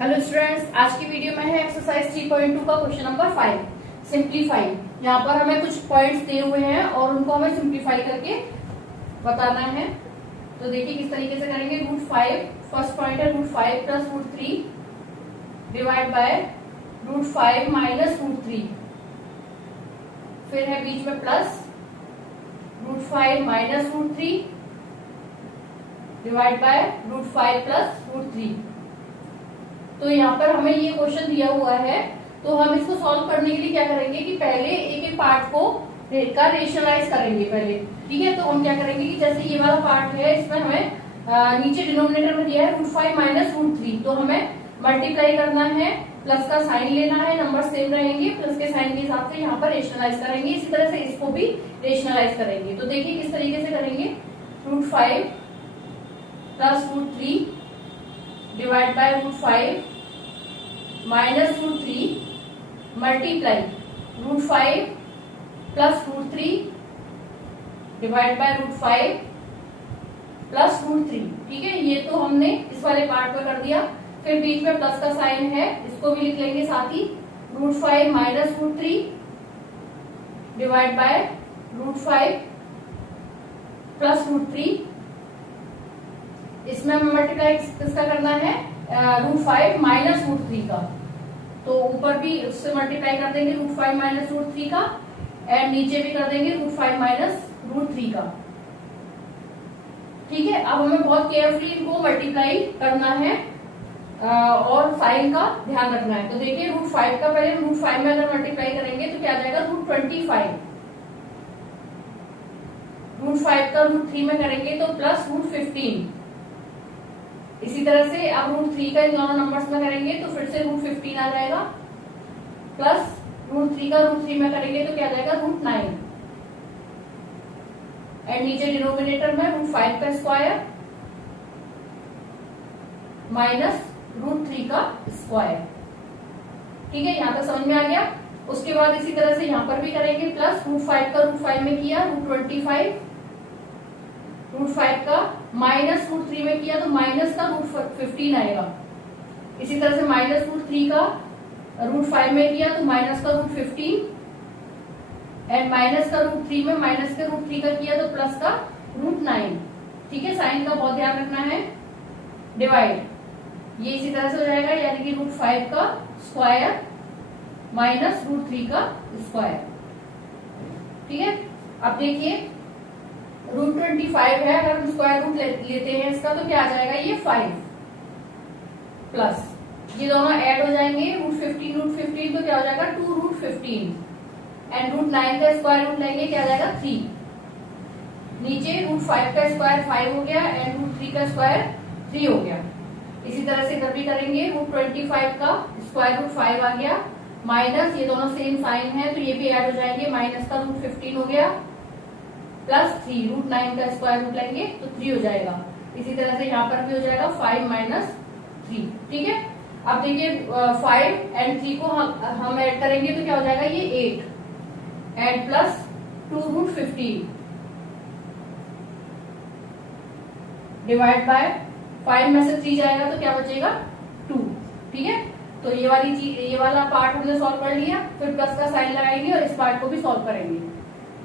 Hello students, आज की video में है एक्सरसाइज 3.2 का क्वेश्चन नंबर 5 सिंप्लीफाई। यहाँ पर हमें कुछ पॉइंट्स दिए हुए हैं और उनको हमें सिंप्लीफाई करके बताना है। तो देखिए किस तरीके से करेंगे। √5 फर्स्ट पॉइंट है √5 प्लस √3 डिवाइड बाय √5 माइनस √3। फिर है बीच में plus √5 minus √3 divide by √5 plus √3। तो यहाँ पर हमें ये क्वेश्चन दिया हुआ है, तो हम इसको सॉल्व करने के लिए क्या करेंगे कि पहले एक एक पार्ट को का रेशनलाइज करेंगे पहले। ठीक है, तो हम क्या करेंगे कि जैसे ये वाला पार्ट है, इसमें हमें नीचे डिनोमिनेटर में दिया है √5 माइनस √3, तो हमें मल्टीप्लाई करना है, प्लस का साइन लेना है, नंबर सेम रहेंगे, प्लस के साइन के हिसाब से यहाँ पर रेशनलाइज करेंगे। इसी तरह से इसको भी रेशनलाइज करेंगे। तो देखिए किस तरीके से करेंगे। √5 plus √3 divide by √5 minus √3 multiply √5 plus √3 divide by √5 plus √3। ठीक है, ये तो हमने इस वाले पार्ट में कर दिया। फिर बीच में प्लस का साइन है, इसको भी लिख लेंगे साथ ही। √5 माइनस √3 डिवाइड बाय √5 प्लस √3। इसमें हमें मल्टीप्लाई किसका करना है, √5 माइनस √3 का। तो ऊपर भी उससे मल्टीप्लाई कर देंगे √5 माइनस √3 का, एंड नीचे भी कर देंगे √5 माइनस √3 का। ठीक है, अब हमें बहुत केयरफुली इनको मल्टीप्लाई करना है और साइन का ध्यान रखना है। तो देखिए √5 का पहले √5 में अगर मल्टीप्लाई करेंगे तो क्या आ जाएगा, √25। √5 का √3 में करेंगे तो प्लस √15। इसी तरह से अब √3 का इन दोनों नंबर्स में करेंगे तो फिर से √15 आ जाएगा, प्लस √3 का √3 में करेंगे तो क्या आ जाएगा, √9। एंड नीचे डिनोमिनेटर में √5 का स्क्वायर माइनस √3 का स्क्वायर। ठीक है, यहाँ तक समझ में आ गया। उसके बाद इसी तरह से यहाँ पर भी करेंगे, प्लस √5 का √5 में किया √25, √5 का माइनस √3 में किया तो माइनस का √15 आएगा। इसी तरह से माइनस √3 का √5 में किया तो माइनस का √15, एंड माइनस का √3 में माइनस के √3 का किया तो प्लस का √9। ठीक है, साइन का बहुत ध्यान रखना है। डिवाइड ये इसी तरह से हो जाएगा, यानी कि √5 का स्क्वायर माइनस √3 का स्क्वायर। ठीक है, अब देखिए √25 है, अगर हम स्क्वायर रूट लेते हैं इसका तो क्या आ जाएगा, ये 5 प्लस ये दोनों ऐड हो जाएंगे √15 तो क्या हो जाएगा 2√15, एंड √9 का स्क्वायर रूट लेंगे क्या आ जाएगा 3। नीचे √5 का स्क्वायर 5 हो गया, एंड √3 का स्क्वायर 3 हो गया। इसी तरह से इधर भी करेंगे, √25 का स्क्वायर रूट 5 आ गया, माइनस ये दोनों सेम साइन है तो ये भी ऐड हो जाएंगे, माइनस का √15 हो गया, प्लस 3 √9 का स्क्वायर रूट लेंगे तो 3 हो जाएगा। इसी तरह से यहाँ पर भी हो जाएगा 5 माइनस 3। ठीक है, अब देखिए 5 एंड 3 को हम ऐड करेंगे तो क्या हो जाएगा, ये 8 एंड प्लस 2√15 डिवाइड बाय 5 में से 3 जाएगा तो क्या बचेगा 2। ठीक है, तो ये वाली चीज, ये वाला पार्ट हमने सॉल्व कर लिया। फिर प्लस का साइन लगाएंगे और इस पार्ट को भी सॉल्व करेंगे।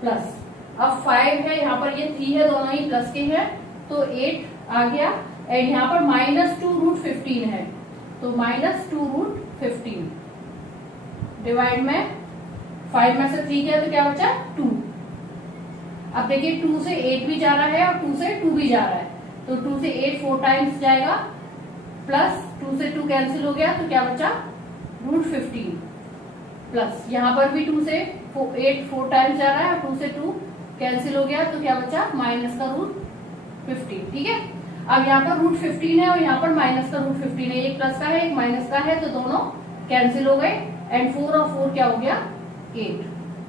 प्लस अब 5 है, यहाँ पर ये 3 है, दोनों ही प्लस के हैं तो 8 आ गया, एंड यहाँ पर माइनस 2√15 है तो माइनस 2√15 डिवाइड में 5 में से 3 गया तो क्या बचा 2। अब देखिए 2 से 8 भी जा रहा है और 2 से 2 भी जा रहा है, तो 2 से 8 4 टाइम्स जाएगा, प्लस 2 से 2 कैंसिल हो गया तो क्या बचा √15, प्लस यहाँ पर भी 2 से 8 4 टाइम्स जा रहा है और 2 से 2 कैंसिल हो गया तो क्या बचा माइनस का √15। ठीक है, अब यहाँ पर √15 है और यहाँ पर माइनस का √15 है, एक प्लस का है एक माइनस का है तो दोनों कैंसिल हो गए, एंड 4 और 4 क्या हो गया 8।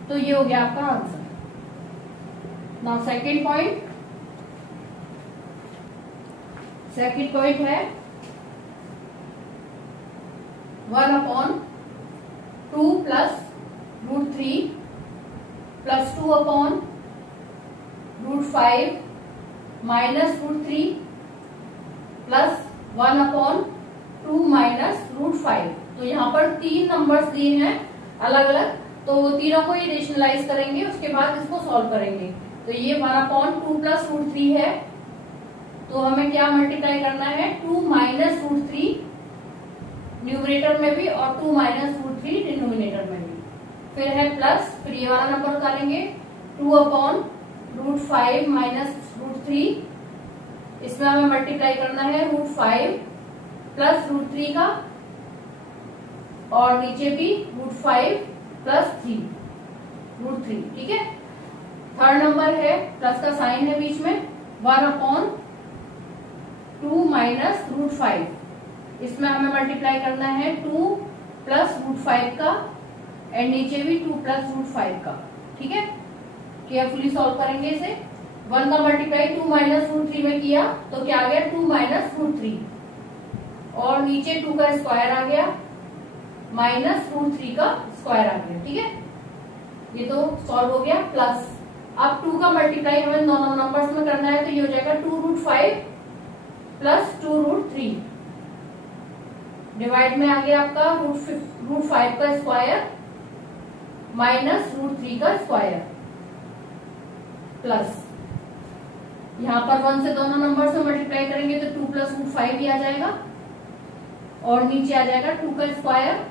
तो ये हो गया आपका आंसर। नाउ सेकेंड पॉइंट है 1/2 plus √3 plus 2/5 minus √3 plus 1/2 2 minus root 5। तो यहाँ पर 3 नंबर्स दिए हैं अलग अलग, तो तीनों को ये रेशनलाइज करेंगे, उसके बाद इसको सॉल्व करेंगे। तो ये 1/2 प्लस रूट 3 है, तो हमें क्या मल्टीप्लाई करना है, 2 माइनस रूट 3 न्यूमरेटर में भी और 2 माइनस रूट 3 डिनोमिनेटर में भी। फिर है प्लस, फिर ये वाला नंबर उतारेंगे 2/√5 माइनस रूट 3, इसमें हमें मल्टीप्लाई करना है √5 प्लस रूट 3 का, और नीचे भी √5 प्लस 3 रूट 3। ठीक है। थर्ड नंबर है, प्लस का साइन है बीच में, 1/2 माइनस रूट 5, इसमें हमें मल्टीप्लाई करना है 2 प्लस रूट 5 का, एंड नीचे भी 2 प्लस रूट 5 का। ठीक है। केयरफुली सॉल्व करेंगे इसे। 1 का मल्टीप्लाई 2 माइनस रूट 3 में किया तो क्या आ गया, 2 माइनस रूट 3, और नीचे 2 का स्क्वायर आ गया माइनस रूट 3 का स्क्वायर आ गया। ठीक है, ये तो सॉल्व हो गया। प्लस अब 2 का मल्टीप्लाई हमें दोनों नंबर्स में करना है, तो ये हो जाएगा 2√5 प्लस 2√3, डिवाइड में आ गया आपका √5 का स्क्वायर माइनस रूट 3 का स्क्वायर, प्लस यहाँ पर 1 से दोनों नंबर से मल्टीप्लाई करेंगे तो 2 प्लस √5 ही आ जाएगा, और नीचे आ जाएगा 2 का स्क्वायर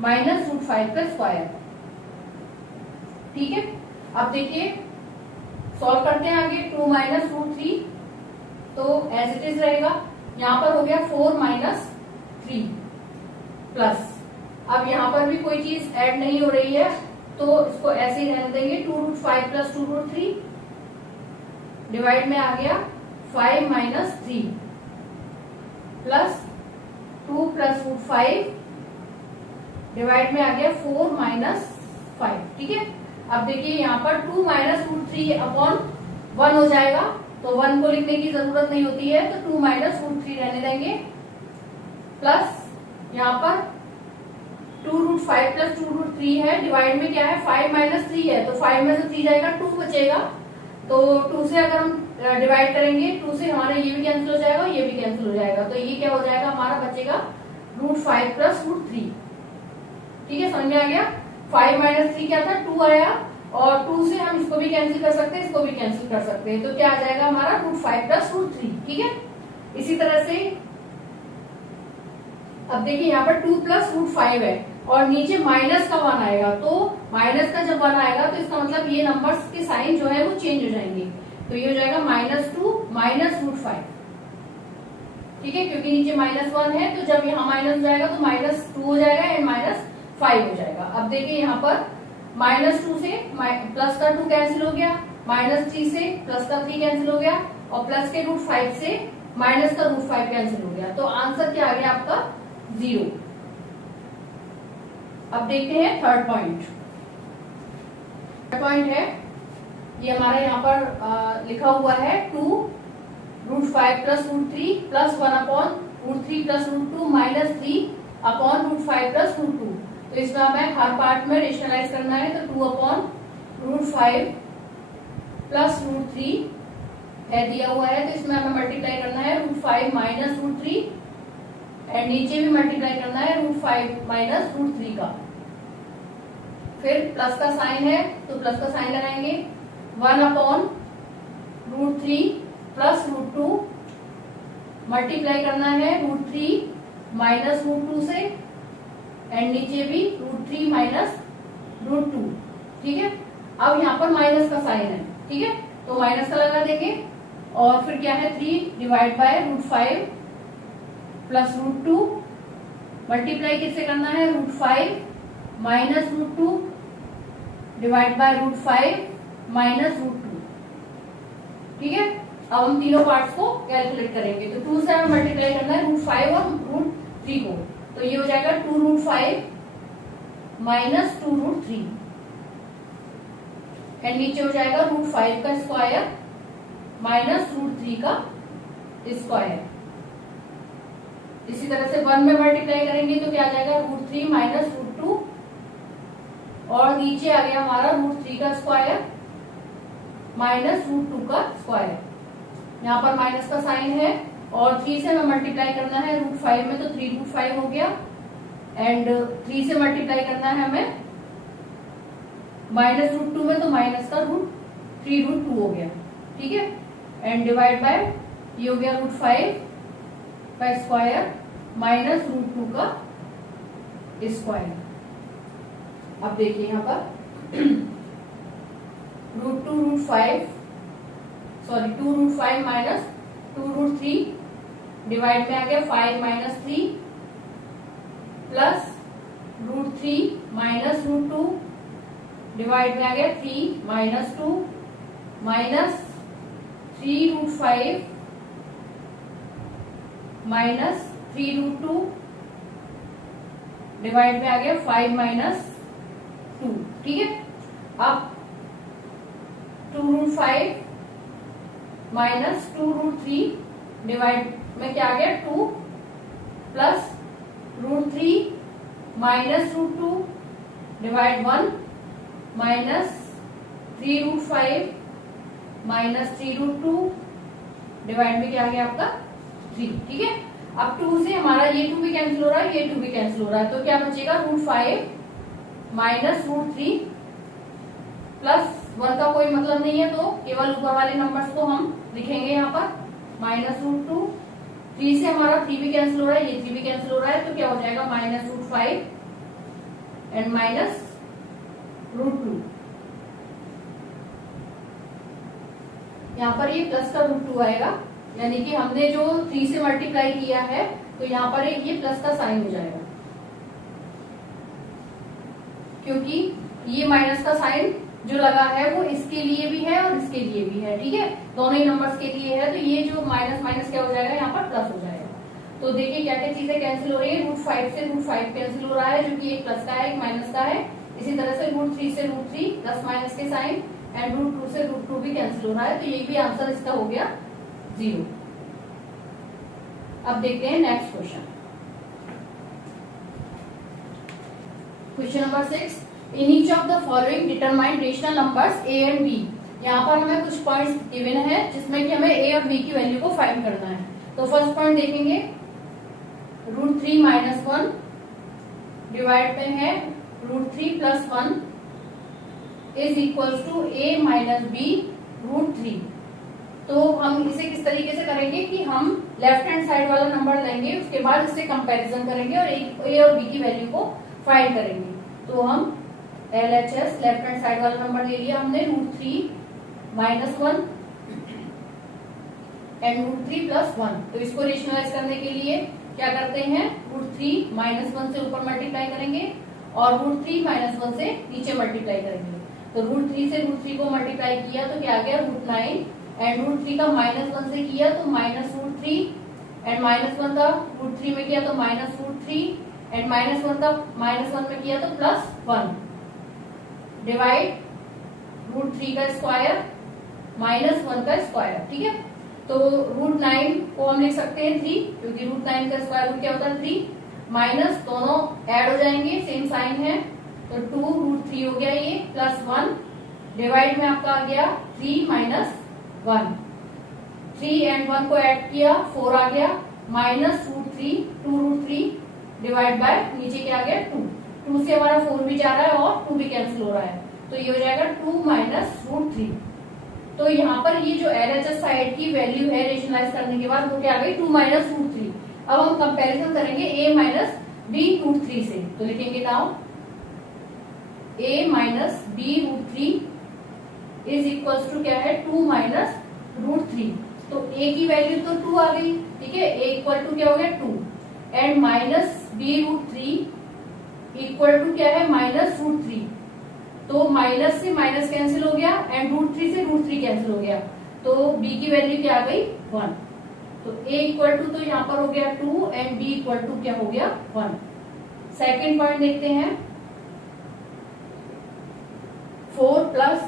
माइनस √5 का स्क्वायर। ठीक है। अब देखिए सॉल्व करते हैं आगे। 2 माइनस रूट 3 तो एज इट इज रहेगा, यहाँ पर हो गया 4 माइनस 3 प्लस, अब यहाँ पर भी कोई चीज ऐड नहीं हो रही है तो इसको ऐसे ही रहने देंगे। 2√5 प्लस 2√3 डिवाइड में आ गया 5 माइनस 3 प्लस 2 प्लस √5 डिवाइड में आ गया 4 माइनस 5। ठीक है। अब देखिए यहाँ पर 2 माइनस √3 अपॉन 1 हो जाएगा, तो 1 को लिखने की जरूरत नहीं होती है, तो 2 माइनस √3 रहने देंगे, प्लस यहाँ पर 2√5 प्लस 2√3 है, डिवाइड में क्या है 5 माइनस 3 है, तो 5 में से 3 जाएगा 2 बचेगा, तो 2 से अगर हम डिवाइड करेंगे 2 से हमारा ये भी कैंसिल हो जाएगा, ये भी कैंसिल हो जाएगा, तो ये क्या हो जाएगा हमारा बचेगा √5 प्लस √3। ठीक है, समझ में आ गया। 5 माइनस 3 क्या था, 2 आया, और 2 से हम इसको भी कैंसिल कर सकते हैं, इसको भी कैंसिल कर सकते हैं, तो क्या आ जाएगा हमारा √5 प्लस √3। ठीक है। इसी तरह से अब देखिए यहाँ पर 2 प्लस √5 है और नीचे माइनस का 1 आएगा, तो माइनस का जब 1 आएगा तो इसका मतलब ये नंबर्स के साइन जो है वो चेंज हो जाएंगे, तो ये हो जाएगा -2 माइनस √5। ठीक है, क्योंकि नीचे -1 है, तो जब यहाँ माइनस जाएगा तो -2 हो जाएगा एंड -5 हो जाएगा। अब देखिए यहाँ पर -2 से प्लस का 2 कैंसिल हो गया, -3 से प्लस का 3 कैंसिल हो गया, और प्लस के √5 से माइनस का √5 कैंसिल हो गया, तो आंसर क्या आ गया आपका 0। अब देखते हैं थर्ड पॉइंट। थर्ड पॉइंट है, ये हमारा यहाँ पर लिखा हुआ है 2√5 plus √3 plus 1/√3 plus √2 minus 3/√5 plus √2। तो इसमें हमें हर पार्ट में रेशनलाइज करना है, तो 2/√5 प्लस √3 है दिया हुआ है, तो इसमें हमें मल्टीप्लाई करना है √5 माइनस √3, एंड नीचे भी मल्टीप्लाई करना है √5 माइनस √3 का। फिर प्लस का साइन है तो प्लस का साइन लगाएंगे, 1/√3 प्लस √2 मल्टीप्लाई करना है √3 माइनस √2 से, एंड नीचे भी √3 माइनस √2। ठीक है। अब यहाँ पर माइनस का साइन है, ठीक है, तो माइनस का लगा देंगे, और फिर क्या है 3 डिवाइड बाय √5 प्लस √2 मल्टीप्लाई किससे करना है, √5 माइनस √2 डिवाइड बाय √5 माइनस √2। ठीक है। अब हम तीनों पार्ट्स को कैलकुलेट करेंगे, तो 2 से हमें मल्टीप्लाई करना है √5 और √3 को, तो ये हो जाएगा 2√5 माइनस 2√3, एंड नीचे हो जाएगा √5 का स्क्वायर माइनस √3 का स्क्वायर। इसी तरह से 1 में मल्टीप्लाई करेंगे तो क्या आ जाएगा √3 माइनस √2, और नीचे आ गया हमारा √3 का स्क्वायर माइनस √2 का स्क्वायर। यहाँ पर माइनस का साइन है और 3 से हमें मल्टीप्लाई करना है √5 में, तो 3√5 हो गया। एंड 3 से मल्टीप्लाई करना है हमें -√2 में, तो माइनस का √3√2 हो गया, ठीक है। एंड डिवाइड बाय ये हो गया √5 का स्क्वायर माइनस √2 का स्क्वायर। अब देखिए यहाँ पर √2 माइनस 2√3 डिवाइड में आ गया 5 माइनस 3 प्लस √3 माइनस √2 डिवाइड में आ गया 3 माइनस 2 माइनस 3√5 माइनस 3√2 डिवाइड में आ गया 5 माइनस 2, ठीक है। अब 2√5 माइनस 2√3 डिवाइड में क्या आ गया 2 plus √3 minus √2 divide 1 minus 3√5 minus 3√2 divide में क्या आ गया आपका 3, ठीक है। अब 2 से हमारा ये 2 भी कैंसिल हो रहा है, ये 2 भी कैंसिल हो रहा है, तो क्या बचेगा √5 माइनस √3 प्लस 1 का कोई मतलब नहीं है, तो केवल ऊपर वाले नंबर्स को हम लिखेंगे यहाँ पर माइनस √2। 3 से हमारा 3 भी कैंसिल हो रहा है, ये 3 भी कैंसिल हो रहा है, तो क्या हो जाएगा माइनस √5 एंड माइनस √2। यहाँ पर ये प्लस का √2 आएगा, यानी कि हमने जो 3 से मल्टीप्लाई किया है, तो यहाँ पर ये प्लस का साइन हो जाएगा, क्योंकि ये माइनस का साइन जो लगा है वो इसके लिए भी है और इसके लिए भी है, ठीक है, दोनों ही नंबर्स के लिए है। तो ये जो माइनस माइनस क्या हो जाएगा, यहाँ पर प्लस हो जाएगा। तो देखिए क्या क्या चीजें कैंसिल हो रही है, √5 से √5 कैंसिल हो रहा है, जो कि एक प्लस का है एक माइनस का है। इसी तरह से √3 से √3 प्लस माइनस के साइन, एंड √2 से √2 भी कैंसिल हो रहा है, तो ये भी आंसर इसका हो गया 0। अब देखते हैं next question. Question number 6, in each of the following determine rational numbers a and b। यहाँ पर हमें कुछ पॉइंट्स गिवन है जिसमें कि हमें a और b की वैल्यू को फाइंड करना है। तो फर्स्ट पॉइंट देखेंगे √3 माइनस 1 डिवाइड में है √3 plus 1 is equal to a minus b √3। तो हम इसे किस तरीके से करेंगे कि हम लेफ्ट हैंड साइड वाला नंबर लेंगे, उसके बाद इससे कंपैरिजन करेंगे और a और b की वैल्यू को फाइंड करेंगे। तो हम LHS लेफ्ट हैंड साइड वाला नंबर ले लिया हमने √3 माइनस 1 एंड √3 प्लस 1। तो इसको रेशनलाइज करने के लिए क्या करते हैं, √3 माइनस 1 से ऊपर मल्टीप्लाई करेंगे और √3 माइनस 1 से नीचे मल्टीप्लाई करेंगे। तो √3 से √3 को मल्टीप्लाई किया तो क्या आ गया √9 एंड √3 का माइनस 1 से किया तो माइनस √3 एंड माइनस 1 का √3 में किया तो माइनस √3 एंड माइनस 1 का माइनस 1 में किया तो प्लस 1 डिवाइड √3 का स्क्वायर माइनस 1 का स्क्वायर, ठीक है। तो √9 को हम लिख सकते हैं 3, क्योंकि √9 का स्क्वायर रूट क्या होता है 3, माइनस दोनों ऐड हो जाएंगे, सेम साइन है, तो 2 √3 हो गया ये प्लस 1 डिवाइड में आपका आ गया 3 माइनस 1, 3 एंड 1 को ऐड किया 4 आ गया माइनस √3 2√3 डिवाइड बाय नीचे क्या आ गया 2 से हमारा 4 भी जा रहा है और 2 भी कैंसिल हो रहा है, तो ये हो जाएगा 2 माइनस √3। तो यहाँ पर ये जो LHS साइड की वैल्यू है रेशनलाइज करने के बाद वो क्या आ गई 2 माइनस √3। अब हम कंपैरिजन करेंगे a माइनस b √3 से, तो लिखेंगे now a minus b √3 is equal to क्या है 2 माइनस √3। तो a की वैल्यू तो 2 आ गई, ठीक है, a इक्वल टू क्या हो गया 2 and minus b √3 equal to क्या है माइनस √3। तो माइनस से माइनस कैंसिल हो गया एंड √3 से √3 कैंसिल हो गया, तो b की वैल्यू क्या आ गई 1। तो a इक्वल टू तो यहाँ पर हो गया 2 एंड b इक्वल टू क्या हो गया 1। सेकेंड पॉइंट देखते हैं 4 प्लस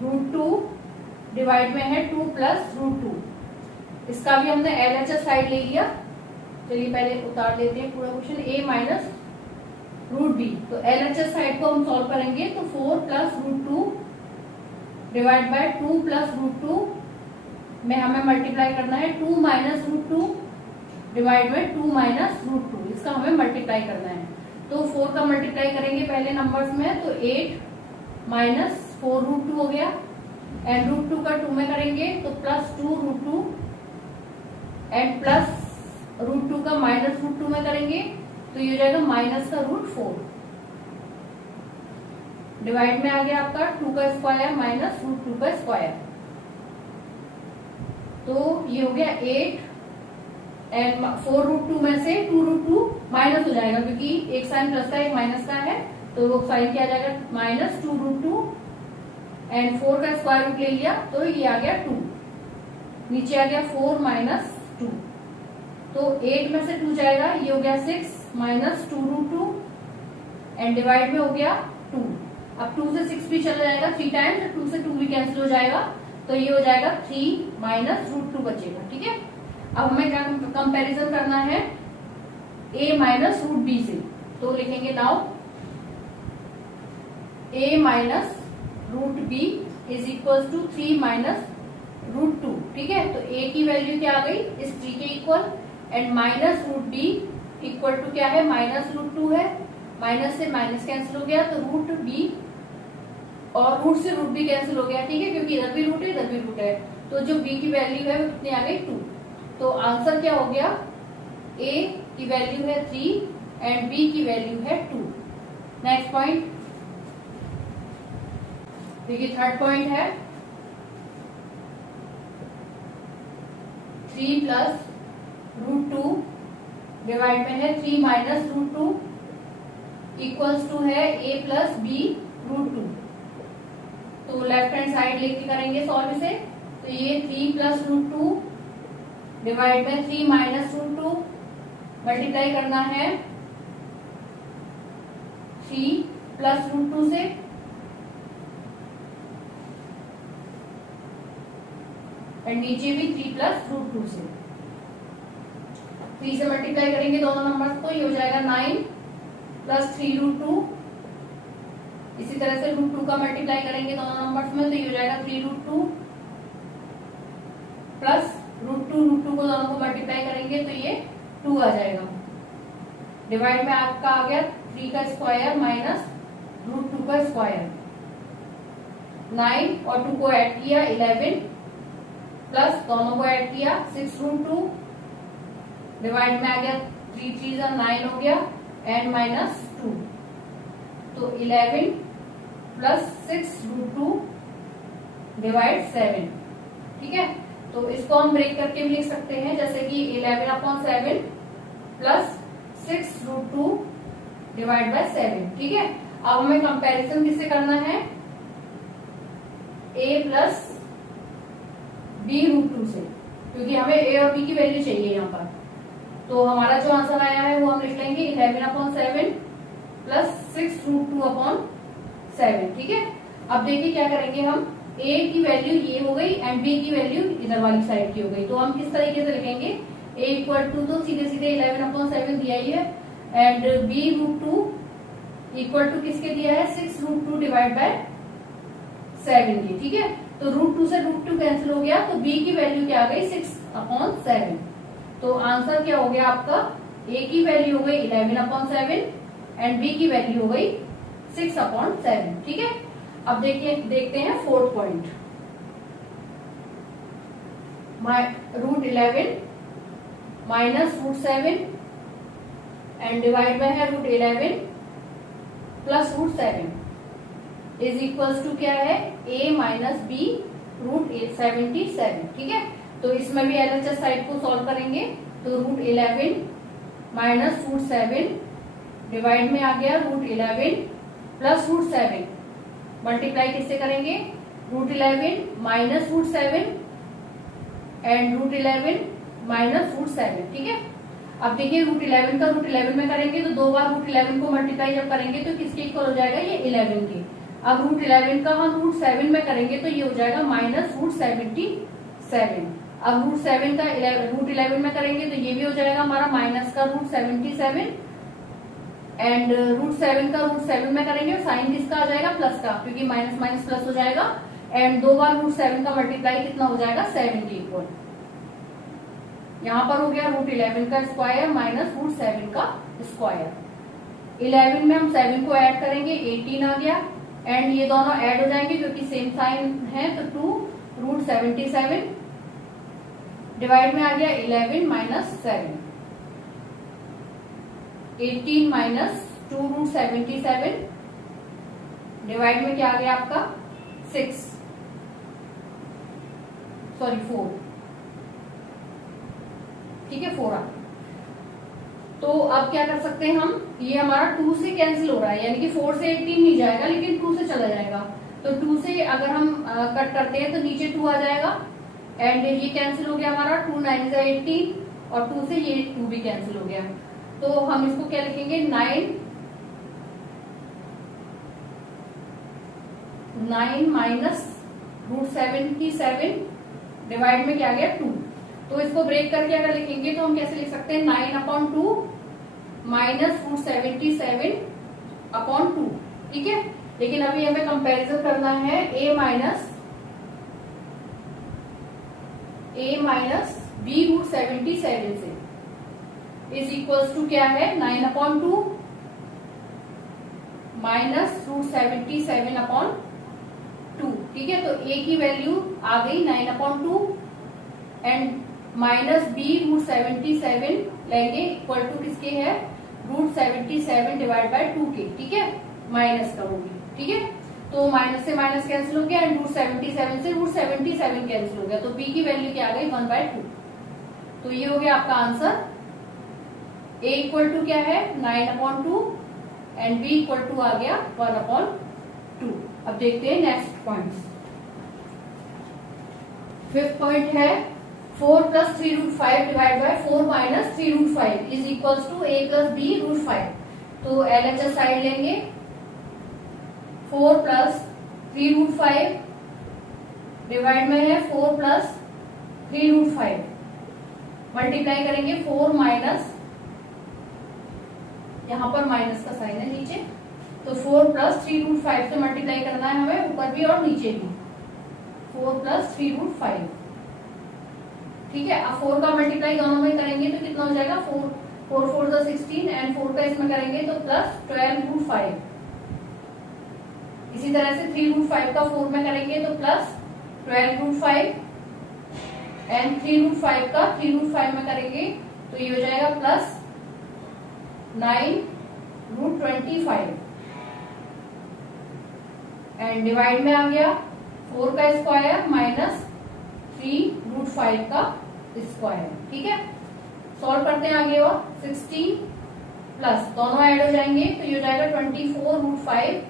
√2 डिवाइड में है 2 प्लस √2। इसका भी हमने LHS साइड ले लिया। चलिए पहले उतार लेते हैं पूरा क्वेश्चन, a माइनस √b। तो LHS साइड को हम सॉल्व करेंगे तो 4 प्लस √2 डिवाइड बाय 2 प्लस √2 में हमें मल्टीप्लाई करना है 2 minus root 2 divide by 2 minus root 2, इसका हमें मल्टीप्लाई करना है। तो 4 का मल्टीप्लाई करेंगे पहले नंबर्स में, तो 8 माइनस 4 रूट 2 हो गया, एंड रूट 2 का 2 में करेंगे तो plus 2 root 2, and plus root 2 का माइनस रूट 2 में करेंगे तो ये हो जाएगा माइनस का रूट 4, डिवाइड में आ गया आपका 2 का स्क्वायर माइनस रूट 2 का स्क्वायर, तो ये हो गया 8 एंड 4 रूट 2 में से 2 रूट 2 माइनस हो जाएगा, क्योंकि एक साइन प्लस का एक माइनस का है, तो वो साइन क्या आ जाएगा माइनस 2 रूट 2, एंड 4 का स्क्वायर रूट ले लिया तो ये आ गया 2, नीचे आ गया 4 माइनस 2, तो 8 में से 2 जाएगा, ये हो गया 6 माइनस 2 रूट 2, एंड डिवाइड में हो गया 2। अब 2 से 6 भी चला जाएगा 3 टाइम्स, 2 से 2 भी कैंसिल हो जाएगा, तो ये हो जाएगा 3 माइनस रूट 2 बचेगा। ठीक है, अब हमें कंपैरिजन करना है a माइनस रूट बी से, तो लिखेंगे now a minus root B is equal to 3 minus root 2। ठीक है, तो a की वैल्यू क्या आ गई इस 3 के equal, and minus root b equal to क्या है माइनस रूट 2 है, माइनस से माइनस कैंसिल हो गया, तो रूट b और रूट से रूट भी कैंसिल हो गया। ठीक है, क्योंकि इधर भी रूट है इधर भी रूट है, तो जो b की वैल्यू है वो कितनी आ गई 2, तो आंसर क्या हो गया a की वैल्यू है 3 एंड b की वैल्यू है 2। नेक्स्ट पॉइंट देखिए, थर्ड पॉइंट है 3 प्लस रूट 2 डिवाइड में है 3 माइनस रूट 2 इक्वल्स टू है a प्लस बी रूट 2। तो लेफ्ट हैंड साइड लेके करेंगे सॉल्व इसे, तो ये 3 प्लस रूट 2 डिवाइड में 3 माइनस रूट 2, मल्टीप्लाई करना है 3 प्लस रूट 2 से, और नीचे भी 3 प्लस रूट 2 से। 3 से मल्टीप्लाई करेंगे दोनों नंबर्स को, ये हो जाएगा 9 प्लस 3 रूट 2। इसी तरह से रूट 2 का मल्टीप्लाई करेंगे दोनों नंबर्स में, तो ये हो जाएगा 3 रूट 2 प्लस रूट 2 को दोनों को मल्टीप्लाई करेंगे तो ये 2 आ जाएगा, डिवाइड में आपका आ गया 3 का स्क्वायर माइनस रूट 2 का स्क्वायर, 9 और 2 को ऐड किया 11 प्लस दोनों को ऐड किया 6 रूट 2, डिवाइड में आ गया 3 3 9 हो गया, एंड माइनस 2, तो 11 प्लस 6 रूट 2 डिवाइड 7। ठीक है, तो इसको हम ब्रेक करके भी लिख सकते हैं, जैसे कि 11/7 प्लस 6 रूट 2 डिवाइड बाय 7। ठीक है, अब हमें कंपैरिजन किससे करना है a प्लस b रूट 2 से, क्योंकि हमें a और b की वैल्यू चाहिए यहाँ पर। तो हमारा जो आंसर आया है वो हम लिख लेंगे 11/7 प्लस 6 रूट 2/7। ठीक है, अब देखिए क्या करेंगे हम, a की वैल्यू ये हो गई एंड b की वैल्यू इधर वाली साइड की हो गई, तो हम किस तरीके से लिखेंगे a इक्वल टू, तो सीधे सीधे 11/7 दिया ही है, and b root 2 equal to किसके दिया है 6 रूट 2 डिवाइड बाय 7 की। ठीक है, तो रूट 2 से रूट 2 कैंसिल हो गया, तो b की वैल्यू क्या आ गई 6/7। तो आंसर क्या हो गया आपका, a की वैल्यू हो गई 11/7 एंड b की वैल्यू हो गई 6/7। ठीक है, अब देखिए देखते हैं fourth point, root 11 minus root 7 and divide by है root 11 plus root 7 is equals to क्या है a माइनस बी रूट 77। ठीक है, तो इसमें भी LHS साइड को सॉल्व करेंगे, तो रूट 11 माइनस रूट 7 डिवाइड में आ गया रूट 11 प्लस रूट 7, मल्टीप्लाई किससे करेंगे root 11 minus root 7 and root 11 minus root 7। ठीक है, अब देखिए रूट 11 का रूट 11 में करेंगे तो 2 बार रूट 11 को मल्टीप्लाई जब करेंगे तो किसके इक्वल हो जाएगा, ये 11 के। अब रूट 11 का हम रूट 7 में करेंगे तो ये हो जाएगा माइनस रूट 77। अब रूट 7 का रूट 11 में करेंगे तो ये भी हो जाएगा हमारा माइनस का रूट 77, एंड रूट 7 का रूट 7 में करेंगे साइन किसका आ जाएगा प्लस का, क्योंकि माइनस माइनस प्लस हो जाएगा, एंड 2 बार √7 का मल्टीप्लाई कितना हो जाएगा 7 के इक्वल। यहां पर हो गया √11 का स्क्वायर माइनस √7 का स्क्वायर। 11 में हम 7 को ऐड करेंगे 18 आ गया, एंड ये दोनों ऐड हो जाएंगे क्योंकि सेम साइन है, तो 2√77 डिवाइड में आ गया 11 माइनस 7, 18 माइनस 2√77 डिवाइड में क्या आ गया आपका 4, ठीक है 4 आ गया। तो अब क्या कर सकते हैं हम, ये हमारा 2 से कैंसिल हो रहा है, यानी कि 4 से 18 नहीं जाएगा लेकिन 2 से चला जाएगा। तो 2 से अगर हम कट करते हैं तो नीचे 2 आ जाएगा, एंड ये कैंसिल हो गया हमारा 2 9 से 18, और 2 से ये 2 भी कैंसिल हो गया। तो हम इसको क्या लिखेंगे 9 माइनस √7 डिवाइड में क्या आ गया 2। तो इसको ब्रेक करके अगर लिखेंगे तो हम कैसे लिख सकते हैं 9/2 माइनस √77/2, ठीक है। लेकिन अभी हमें कंपैरिजन करना है a माइनस b √77 से, इज इक्वल्स टू क्या है 9/2 माइनस √77/2, ठीक है। तो a की वैल्यू आ गई 9/2 एंड माइनस b √77 लेंगे इक्वल टू किसके है √77 डिवाइड बाय 2 के, ठीक है, माइनस का होगी, ठीक है। तो माइनस से माइनस कैंसिल हो गया एंड √77 से √77 कैंसिल हो गया, तो b की वैल्यू क्या आ गई 1/2। तो ये हो गया आपका आंसर। a इक्वल टू क्या है 9/2 एंड b इक्वल टू आ गया 1/2। अब देखते हैं नेक्स्ट पॉइंट। 5th पॉइंट है 4 + 3√5 divide by 4 minus 3√5 is equals to a + b √5। तो LHS साइड लेंगे, 4 + 3√5 डिवाइड में है 4 + 3√5, मल्टीप्लाई करेंगे 4 माइनस, यहां पर माइनस का साइन है नीचे, तो 4 + 3√5 से मल्टीप्लाई करना है हमें ऊपर भी और नीचे भी, 4 + 3√5, ठीक है। अब 4 का मल्टीप्लाई दोनों में करेंगे तो कितना हो जाएगा 4 4 = 16 एंड 4 का इसमें करेंगे तो प्लस 12√5। इसी तरह से 3√5 का 4 में करेंगे तो प्लस 12√5 एंड 3√5 का 3√5 में करेंगे तो ये हो जाएगा प्लस 9√25 एंड डिवाइड में आ गया 4 का स्क्वायर माइनस 3√5 का स्क्वायर, ठीक है। सॉल्व करते हैं आगे, और 16 प्लस दोनों ऐड हो जाएंगे तो ये हो जाएगा 24√5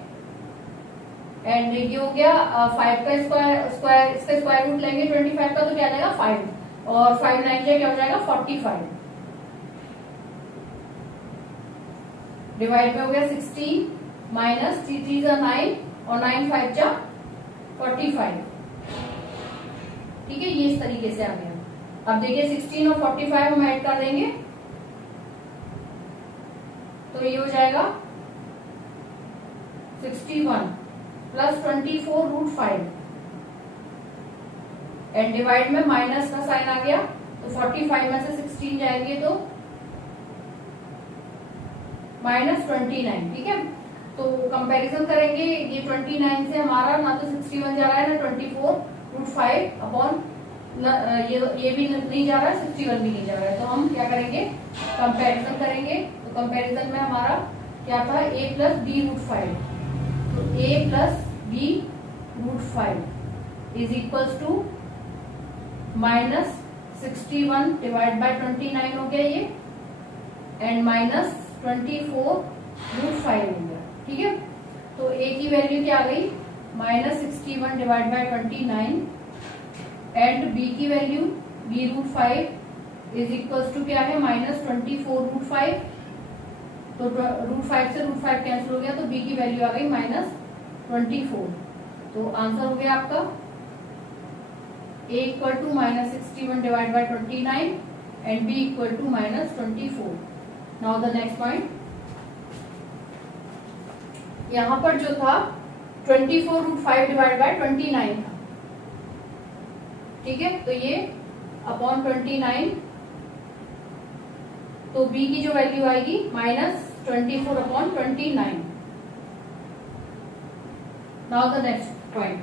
एंड ये हो गया 5 का स्क्वायर इसका स्क्वायर रूट लेंगे 25 का तो क्या आ जाएगा 5, और 5 9 क्या हो जाएगा 45 डिवाइड में हो गया 16 माइनस 3 3 = 9 और 9 5 = 45, ठीक है। ये इस तरीके से आ गया। अब देखिए 16 और 45 हम ऐड कर देंगे तो ये हो जाएगा 61 प्लस 24√5 एंड डिवाइड में माइनस का साइन आ गया तो 45 में से 16 जाएंगे तो -29, ठीक है। तो कंपैरिजन करेंगे, ये 29 से हमारा ना तो 61 जा रहा है ना 24√5 अपॉन ये भी नहीं जा रहा है 61 भी नहीं जा रहा है, तो हम क्या करेंगे कंपैरिजन करेंगे। तो कंपैरिजन में हमारा क्या था a + b √5, तो a + b √5 is equals to -61 divide by 29 हो गया ये एंड माइनस 24√5 हो गया, ठीक है। तो a की वैल्यू क्या आ गई -61 डिवाइड बाय 29 एंड b की value b √5 is equals to क्या है -24√5, तो √5 से √5 कैंसिल हो गया तो b की वैल्यू आ गई -24। तो आंसर हो गया आपका a = -61 divide by 29 and b = -24। Now the next point, यहां पर जो था 24√5 डिवाइड बाय 29 था, ठीक है, तो ये अपॉन 29, तो b की जो वैल्यू आएगी -24 upon 29। Now the next point,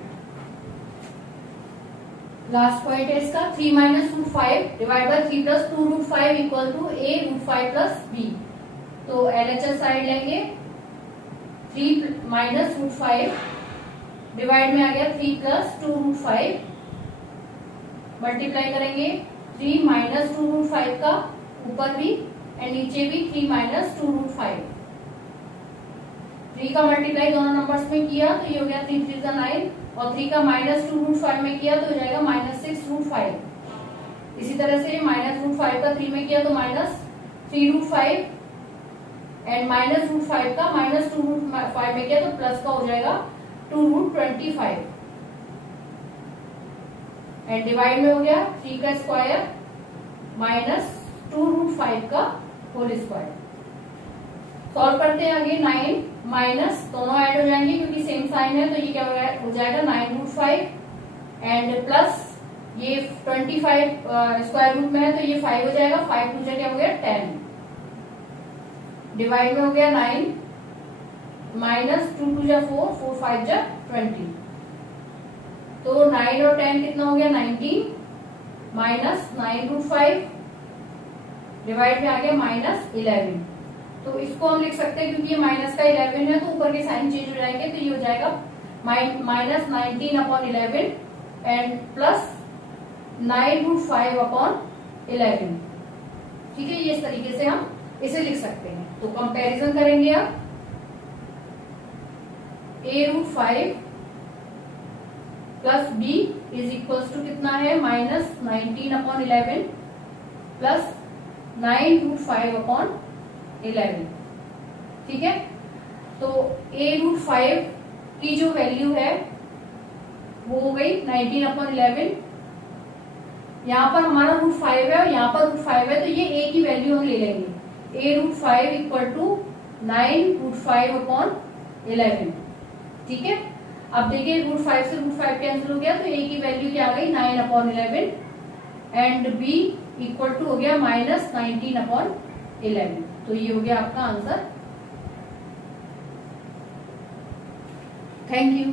last point है इसका, 3 minus root 5 divide by 3 plus 2 root 5 equal to a root 5 plus b। तो LHS साइड लेंगे, 3 माइनस रूट 5 डिवाइड में आ गया 3 प्लस 2 रूट 5, मल्टीप्लाई करेंगे 3 माइनस 2 रूट 5 का ऊपर भी एंड नीचे भी 3 माइनस 2 रूट 5। 3 का मल्टीप्लाई दोनों नंबर्स में किया तो ये हो गया 3 3 9, और 3 का माइनस 2 रूट 5 में किया तो हो जाएगा -6 रूट 5। इसी तरह से माइनस रूट 5 का 3 में किया तो -3 रूट 5, एंड माइनस रूट 5 का -2 रूट 5 में किया तो प्लस का हो जाएगा 2 रूट 25, एंड डिवाइड में हो गया 3 का स्क्वायर -2 रूट 5 का होल स्क्वायर। सॉल्व करते हैं आगे, 9 माइनस दोनों ऐड हो जाएंगे क्योंकि सेम साइन है, तो ये क्या हो जाएगा 9 रूट 5 एंड प्लस ये 25 स्क्वायर रूट में है तो ये 5 हो जाएगा, 5 टू क्या हो गया 10, डिवाइड में हो गया 9 माइनस 2 टू 4, 4 5 20, तो 9 और 10 कितना हो गया 19, माइनस 9 रूट 5 डिवाइड में आ गया -11। तो इसको हम लिख सकते हैं क्योंकि ये माइनस का 11 है तो ऊपर के साइन चेंज हो जाएंगे, तो ये हो जाएगा -19 upon 11 and plus 9 root 5 upon 11। ठीक है, ये इस तरीके से हम इसे लिख सकते हैं। तो कंपैरिजन करेंगे अब, a root 5 plus b is equals to कितना है -19 अपॉन 11 प्लस 9 रूट 5 अपॉन 11। ठीक है, तो a रूट 5 की जो वैल्यू है वो हो गई 19 अपॉन 11, यहाँ पर हमारा रूट 5 है और यहाँ पर रूट 5 है तो ये a की वैल्यू हम ले लेंगे, a root 5 equal to 9 root 5 upon 11। ठीक है, अब देखिए रूट 5 से रूट 5 कैंसिल हो गया तो a की वैल्यू क्या आ गई 9 upon 11 and b equal to हो गया -19 अपॉन 11। तो ये हो गया आपका आंसर। Thank you.